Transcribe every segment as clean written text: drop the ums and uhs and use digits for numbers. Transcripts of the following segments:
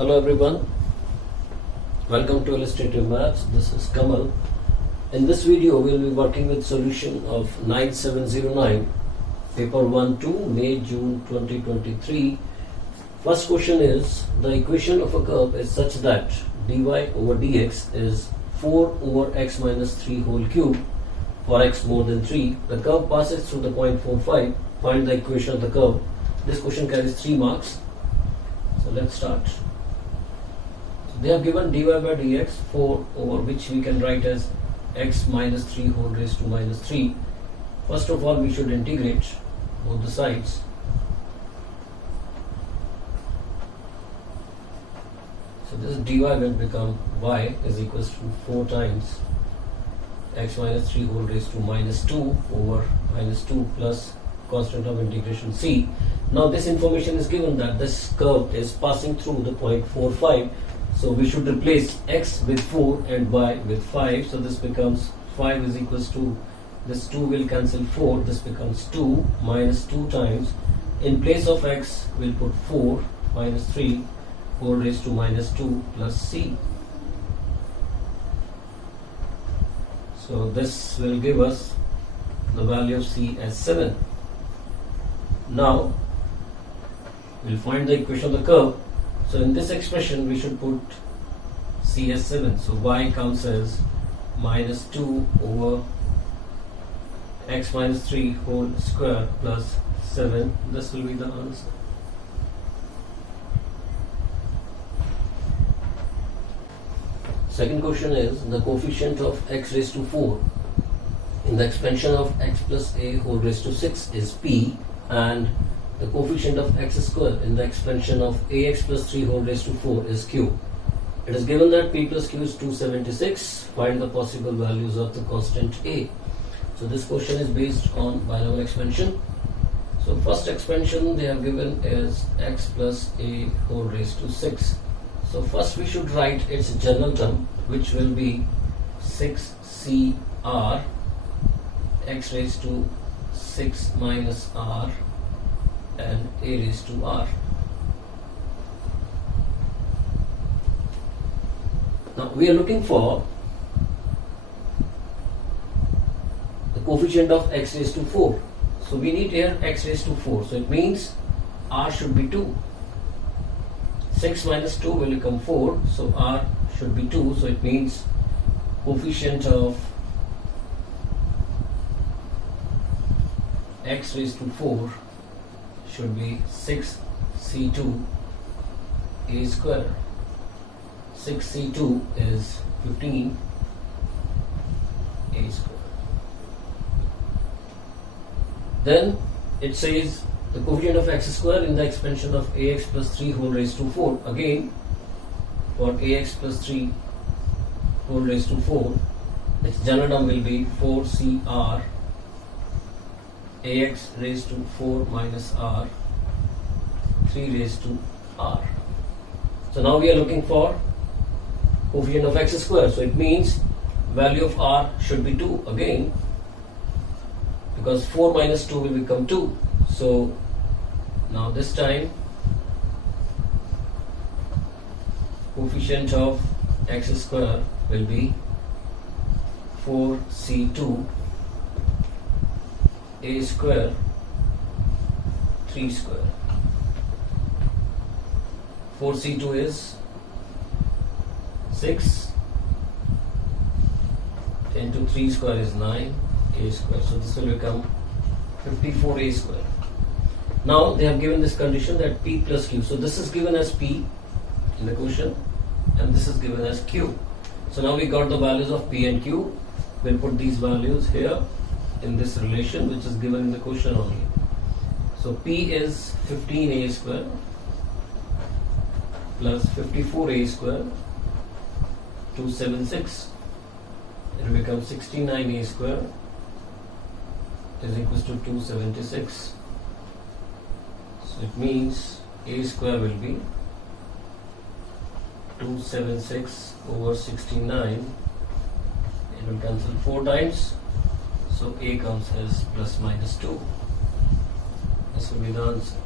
Hello everyone, welcome to Illustrative Maths. This is Kamal. In this video we will be working with solution of 9709 paper 1-2 May-June 2023. First question is, the equation of a curve is such that dy over dx is 4 over x minus 3 whole cube for x more than 3. The curve passes through the point 45. Find the equation of the curve. This question carries 3 marks. So let's start. They have given dy by dx 4 over which we can write as x minus 3 whole raised to minus 3. First of all, we should integrate both the sides. So this dy will become y is equals to 4 times x minus 3 whole raised to minus 2 over minus 2 plus constant of integration c. Now this information is given that this curve is passing through the point 45. So we should replace x with 4 and y with 5. So this becomes 5 is equals to, this 2 will cancel 4. This becomes 2 minus 2 times. In place of x, we'll put 4 minus 3 whole raised to minus 2 plus c. So this will give us the value of c as 7. Now we'll find the equation of the curve. So in this expression we should put c as 7. So y comes as minus 2 over x minus 3 whole square plus 7. This will be the answer. Second question is, the coefficient of x raised to 4 in the expansion of x plus a whole raised to 6 is p, and the coefficient of x square in the expansion of ax plus 3 whole raised to 4 is q. It is given that p plus q is 276. Find the possible values of the constant a. So this question is based on binomial expansion. So first expansion they have given is x plus a whole raised to 6. So first we should write its general term, which will be 6cr x raised to 6 minus r and a raised to r. Now we are looking for the coefficient of x raised to 4. So we need here x raised to 4. So it means r should be 2. 6 minus 2 will become 4. So r should be 2. So it means coefficient of x raised to 4 should be 6c2 a square. 6c2 is 15 a square. Then it says the coefficient of x square in the expansion of ax plus 3 whole raised to 4. Again, for ax plus 3 whole raised to 4, its general term will be 4cr ax raised to 4 minus r 3 raised to r. So now we are looking for coefficient of x square. So it means value of r should be 2 again, because 4 minus 2 will become 2. So now this time coefficient of x square will be 4c2 a square 3 square. 4c2 is 6 into 3 square is 9 a square. So this will become 54 a square. Now they have given this condition that p plus q. So this is given as p in the question and this is given as q. So now we got the values of p and q. We'll put these values here in this relation which is given in the question only. So p is 15a square plus 54a square 276. It will become 69a square is equals to 276. So it means a square will be 276 over 69. It will cancel 4 times. So a comes as plus minus 2. This will be the answer.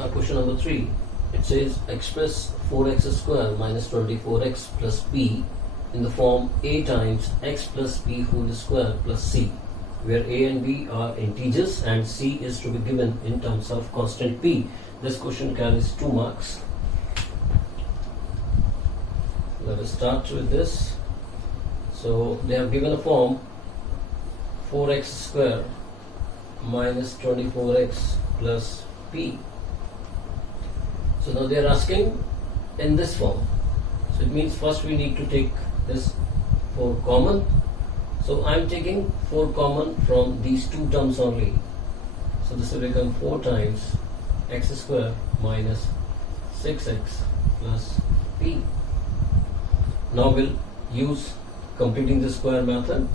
Now question number 3. It says express 4x square minus 24x plus p in the form a times x plus p whole square plus c, where a and b are integers and c is to be given in terms of constant p. This question carries 2 marks. Let us start with this. So they have given a form 4x square minus 24x plus p. So now they are asking in this form. So it means first we need to take this 4 common. So I am taking 4 common from these 2 terms only. So this will become 4 times x square minus 6x plus p. Now we'll use completing the square method.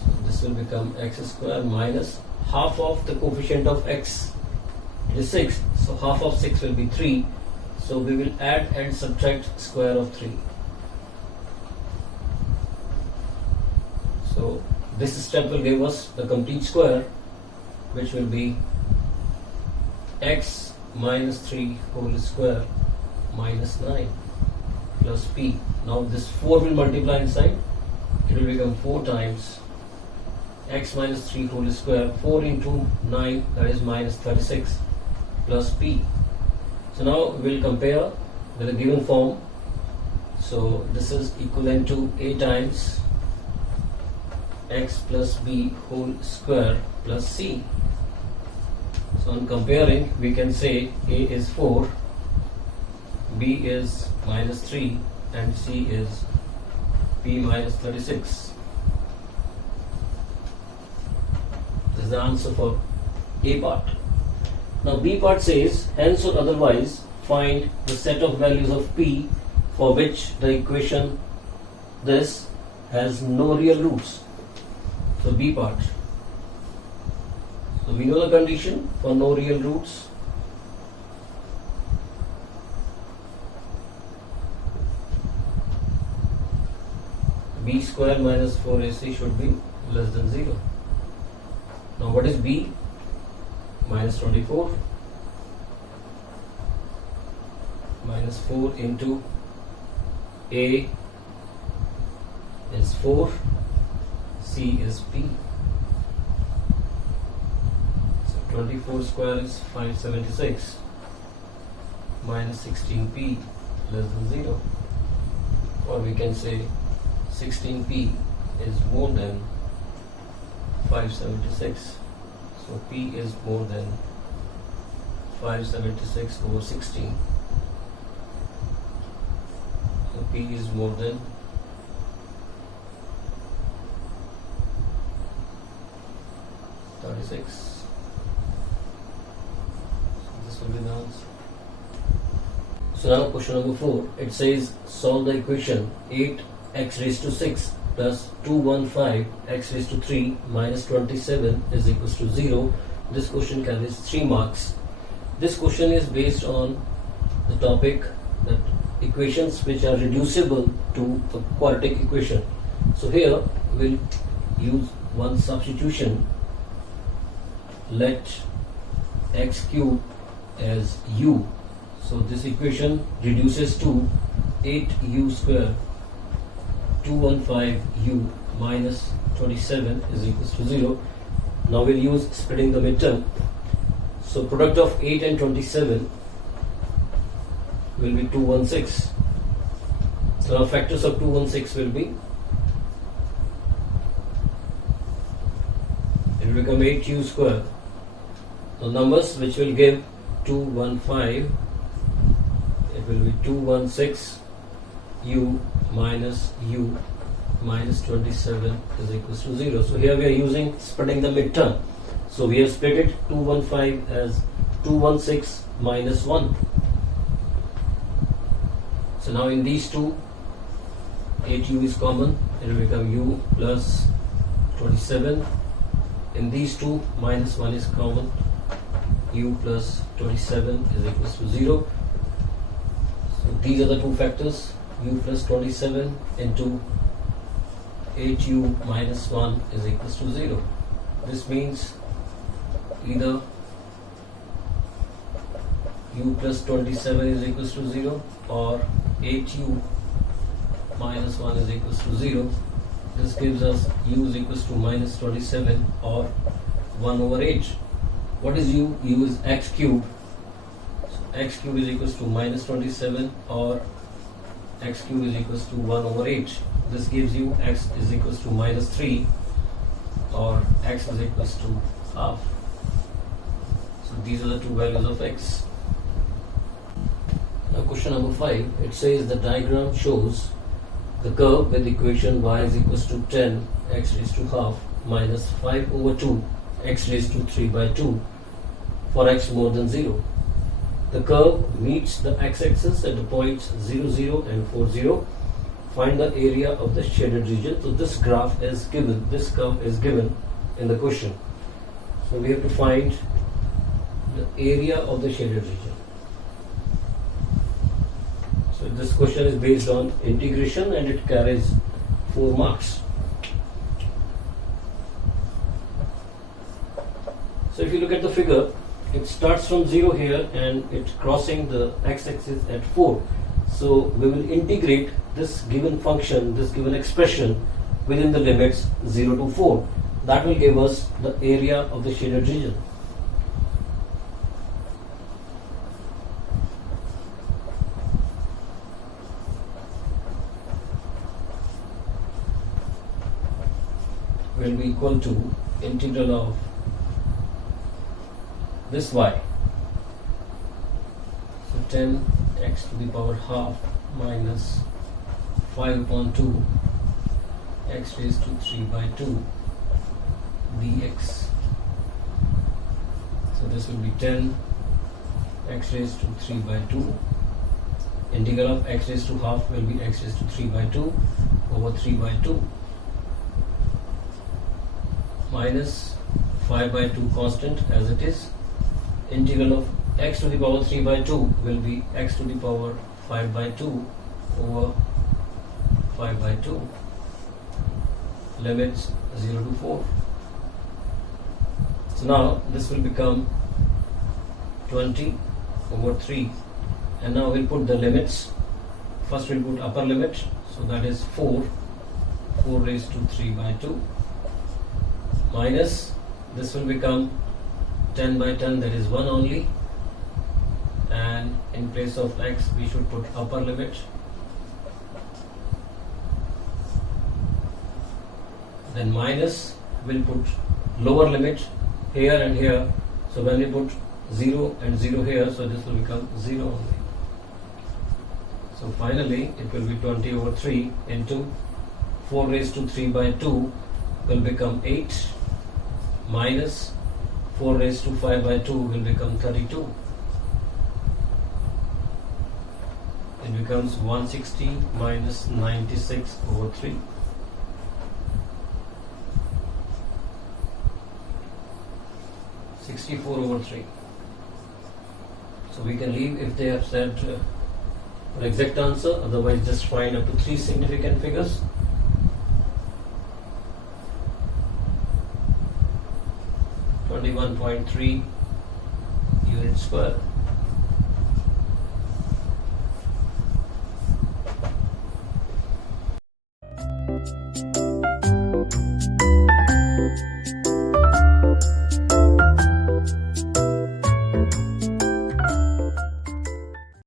So this will become x square minus half of the coefficient of x is 6. So half of 6 will be 3. So we will add and subtract square of 3. So this step will give us the complete square, which will be x minus 3 whole square minus 9 plus p. Now this 4 will multiply inside. It will become 4 times x minus 3 whole square, 4 into 9, that is minus 36 plus p. So now we will compare with the given form. So this is equivalent to a times x plus b whole square plus c. So on comparing, we can say a is 4, b is minus 3 and c is p minus 36. This is the answer for a part. Now b part says, hence or otherwise find the set of values of p for which the equation this has no real roots. So b part. So we know the condition for no real roots. B square minus 4ac should be less than 0. Now what is b? Minus 24 minus 4 into a is 4, c is p. So 24 square is 576 minus 16p less than 0, or we can say 16p is more than 576. So p is more than 576 over 16. So p is more than 36. So this will be the answer. So now question number 4. It says solve the equation 8x raised to 6 plus 215 x raised to 3 minus 27 is equals to 0. This question carries 3 marks. This question is based on the topic that equations which are reducible to a quadratic equation. So here we'll use one substitution. Let x cube as u. So this equation reduces to 8u square 215u minus 27 is equals to 0. Now we'll use splitting the midterm. So product of 8 and 27 will be 216. So now factors of 216 will be, it will become 8u square. The numbers which will give 215, it will be 216u minus u minus 27 is equals to 0. So here we are using splitting the midterm. So we have split it 215 as 216 minus 1. So now in these two, 8u is common, it will become u plus 27. In these two, minus 1 is common, u plus 27 is equals to 0. So these are the two factors, u plus 27 into 8u minus 1 is equals to 0. This means either u plus 27 is equals to 0, or 8u minus 1 is equals to 0. This gives us u is equals to minus 27, or 1 over 8. What is u? U is x cube. So x cube is equals to minus 27, or x cube is equals to 1 over 8. This gives you x is equals to minus 3, or x is equals to half. So these are the two values of x. Now question number 5, it says the diagram shows the curve with equation y is equals to 10 x raised to half minus 5 over 2 x raised to 3 by 2 for x more than 0. The curve meets the x-axis at the points 0, 0 and 4, 0. Find the area of the shaded region. So this graph is given, this curve is given in the question. So we have to find the area of the shaded region. So this question is based on integration and it carries 4 marks. So if you look at the figure, it starts from 0 here and it's crossing the x-axis at 4. So we will integrate this given function, this given expression within the limits 0 to 4. That will give us the area of the shaded region. Will be equal to integral of this y. So 10 x to the power half minus 5 upon 2 x raised to 3 by 2 dx. So this will be 10 x raised to 3 by 2. Integral of x raised to half will be x raised to 3 by 2 over 3 by 2 minus 5 by 2 constant as it is. Integral of x to the power 3 by 2 will be x to the power 5 by 2 over 5 by 2. Limits 0 to 4. So now this will become 20 over 3. And now we'll put the limits. First we'll put upper limit. So that is 4. 4 raised to 3 by 2. Minus, this will become 10 by 10, that is 1 only, and in place of x we should put upper limit, then minus, we'll put lower limit here and here. So when we put 0 and 0 here, so this will become 0 only. So finally it will be 20 over 3 into 4 raised to 3 by 2 will become 8 minus 4 raised to 5 by 2 will become 32. It becomes 160 minus 96 over 3. over 3. So we can leave if they have said an exact answer, otherwise just find up to 3 significant figures. .3 unit square.